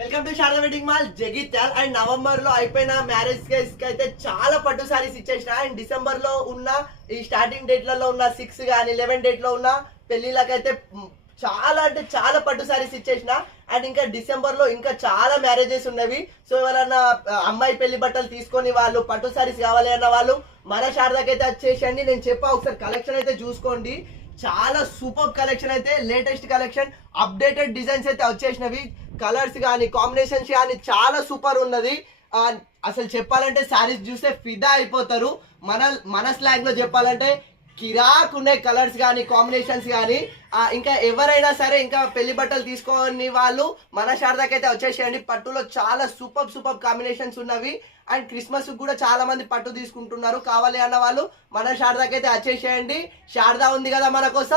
Welcome to Sharada wedding mall Jagtial. And November లో అయిపోయిన marriage case కి అయితే చాలా పట్టు సారీస్ ఇచ్చేసిన. అండ్ డిసెంబర్ లో ఉన్న ఈ స్టార్టింగ్ డేట్లలో ఉన్న 6 కానీ 11 డేట్ లో ఉన్న పెళ్లిళ్ళకైతే చాలా అంటే చాలా పట్టు సారీస్ ఇచ్చేసిన. అండ్ ఇంకా డిసెంబర్ లో ఇంకా చాలా మ్యారేజెస్ ఉన్నవి. సో ఎవరైనా అమ్మాయి పెళ్లి బట్టలు తీసుకొని వాళ్ళు పట్టు సారీస్ కావాలి అన్న వాళ్ళు మన శారదాకి అయితే వచ్చేసండి. నేను చెప్పా ఒకసారి కలెక్షన్ అయితే చూసుకోండి. చాలా సూపర్ కలెక్షన్ అయితే, లేటెస్ట్ కలెక్షన్, అప్డేటెడ్ డిజైన్స్ అయితే వచ్చేసినవి. కలర్స్ కానీ కాంబినేషన్స్ కానీ చాలా సూపర్ ఉన్నది. అసలు చెప్పాలంటే శారీస్ చూస్తే ఫిదా అయిపోతారు. మన మన స్లాంగ్ లో చెప్పాలంటే కిరాక్ ఉన్నాయి కలర్స్ కానీ కాంబినేషన్స్ కానీ. ఇంకా ఎవరైనా సరే ఇంకా పెళ్లి బట్టలు తీసుకోని వాళ్ళు మన శారదాకి అయితే వచ్చేసేయండి. పట్టులో చాలా సూపర్ కాంబినేషన్స్ ఉన్నవి. అండ్ క్రిస్మస్ కూడా చాలా మంది పట్టు తీసుకుంటున్నారు. కావాలి అన్న వాళ్ళు మన శారదాకి అయితే వచ్చేసేయండి. శారదా ఉంది కదా మన కోసం.